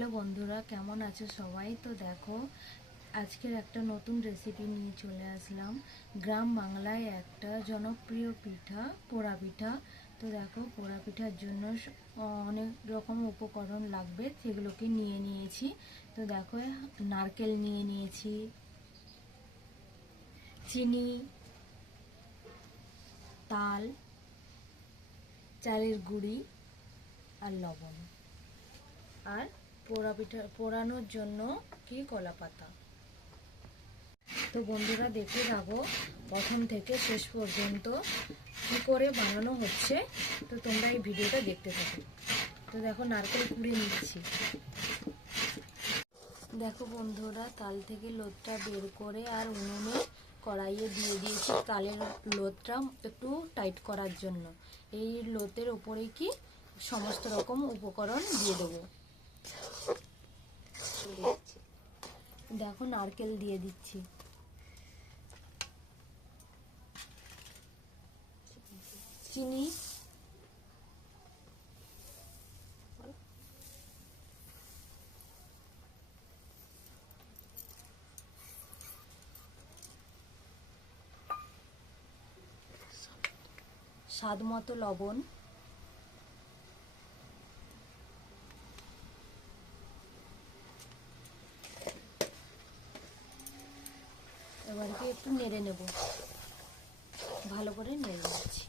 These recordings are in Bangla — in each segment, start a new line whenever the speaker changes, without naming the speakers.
হ্যালো বন্ধুরা, কেমন আছো সবাই? তো দেখো, আজকের একটা নতুন রেসিপি নিয়ে চলে আসলাম। গ্রাম বাংলায় একটা জনপ্রিয় পিঠা, পোড়া পিঠা। তো দেখো, পোড়া পিঠার জন্য অনেক রকম উপকরণ লাগবে, সেগুলোকে নিয়ে নিয়েছি। তো দেখো, নারকেল নিয়ে নিয়েছি, চিনি, তাল, চালের গুঁড়ি আর লবণ। আর পোড়া পিঠা পোড়ানোর জন্য কি কলা পাতা তো বন্ধুরা দেখে থাকো প্রথম থেকে শেষ পর্যন্ত কি করে বানানো হচ্ছে। তো তোমরা এই ভিডিওটা দেখতে থাকো। তো দেখো নারকেল কুড়িয়ে নিচ্ছি। দেখো বন্ধুরা, তাল থেকে লোদটা বের করে আর উনুনে কড়াইয়ে দিয়ে দিয়েছি তালের লোদটা একটু টাইট করার জন্য। এই লোতের উপরে কি সমস্ত রকম উপকরণ দিয়ে দেবো। দেখো নারকেল দিয়ে দিচ্ছি। চিনি। স্বাদ মতো লবণ। একটু নেড়ে নেব। ভালো করে নেড়ে নিচ্ছি।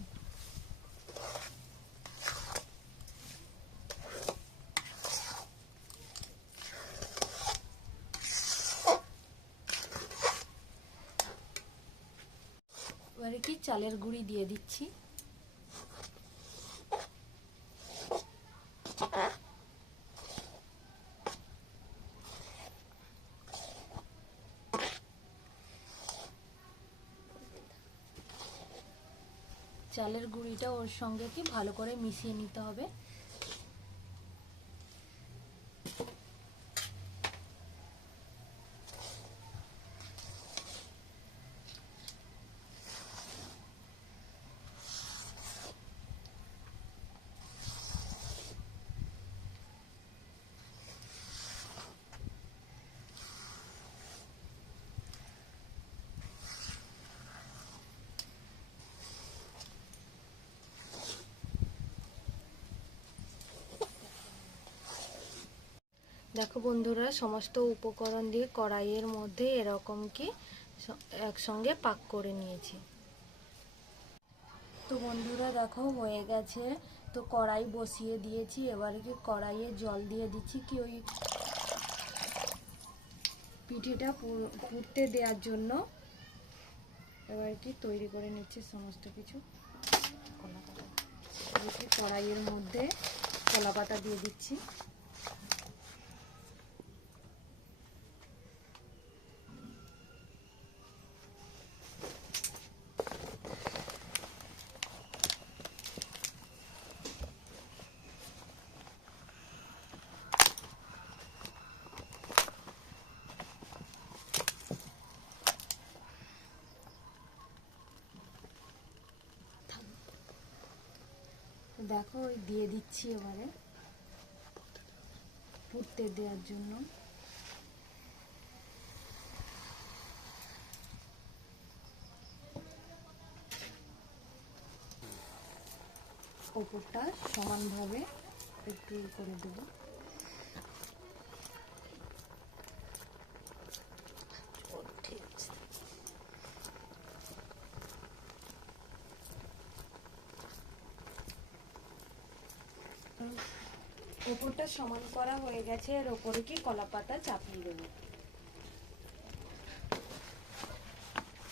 এবারে কি? চালের গুঁড়ি দিয়ে দিচ্ছি। চালের গুঁড়িটা ওর সঙ্গে কি ভালো করে মিশিয়ে নিতে হবে। দেখো বন্ধুরা, সমস্ত উপকরণ দিয়ে কড়াইয়ের মধ্যে এরকম কি একসঙ্গে পাক করে নিয়েছি। তো বন্ধুরা, দেখো হয়ে গেছে। তো কড়াই বসিয়ে দিয়েছি। এবারে কি কড়াইয়ে জল দিয়ে দিচ্ছি কি ওই পিঠেটা পুড়তে দেওয়ার জন্য? এবার কি তৈরি করে নিচ্ছি সমস্ত কিছু? কলা পাতা এবার কি কড়াইয়ের মধ্যে কলাপাতা দিয়ে দিচ্ছি। দেখো ওই দিয়ে দিচ্ছি এবারে। পুড়তে দেওয়ার জন্য। ওপরটা সমানভাবে একটু করে দেবো। ওপরটা সমান করা হয়ে গেছে, এর ওপরে কি কলা পাতা চাপিয়ে দেবো?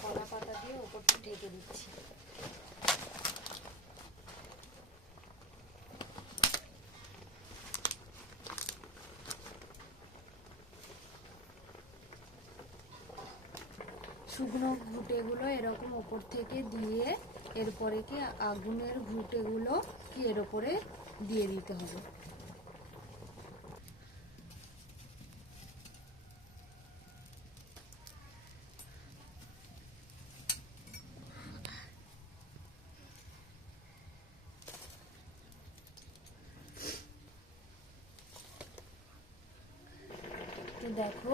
কলা পাতা দিয়ে ওপরটা ঢেকে দিচ্ছি। শুকনো ঘুঁটেগুলো এরকম ওপর থেকে দিয়ে এরপরে কি আগুনের ঘুঁটেগুলো কি এর ওপরে দিয়ে দিতে হবে? দেখো,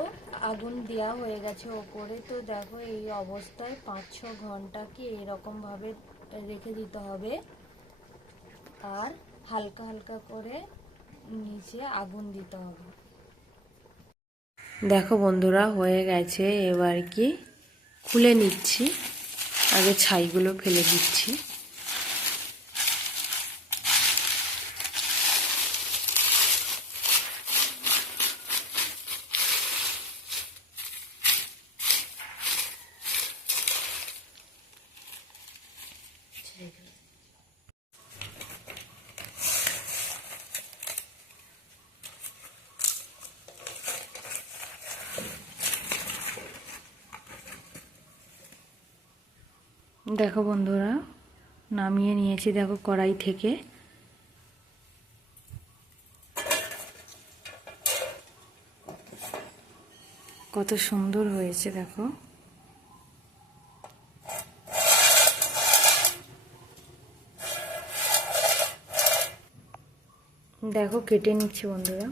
আগুন দেওয়া হয়ে গেছে ওপরে। তো দেখো, এই অবস্থায় পাঁচ ছ ঘণ্টা কি এরকম ভাবে রেখে দিতে হবে। আর হালকা হালকা করে নিচে আগুন দিতে হবে। দেখো বন্ধুরা, হয়ে গেছে। এবার কি খুলে নিচ্ছি। আগে ছাইগুলো ফেলে দিচ্ছি। দেখো বন্ধুরা, নামিয়ে নিয়েছি দেখো কড়াই থেকে। কত সুন্দর হয়েছে দেখো। দেখো কেটে নিচ্ছি বন্ধুরা।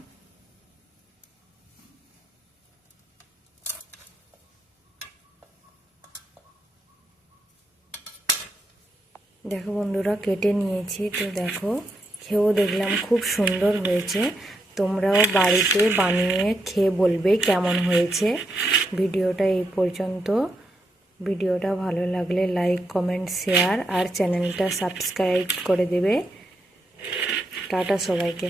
দেখো বন্ধুরা, কেটে নিয়েছি। তো দেখো, খেয়েও দেখলাম খুব সুন্দর হয়েছে। তোমরাও বাড়িতে বানিয়ে খেয়ে বলবে কেমন হয়েছে। ভিডিওটা এই পর্যন্ত। ভিডিওটা ভালো লাগলে লাইক, কমেন্ট, শেয়ার আর চ্যানেলটা সাবস্ক্রাইব করে দেবে। টাটা সবাইকে।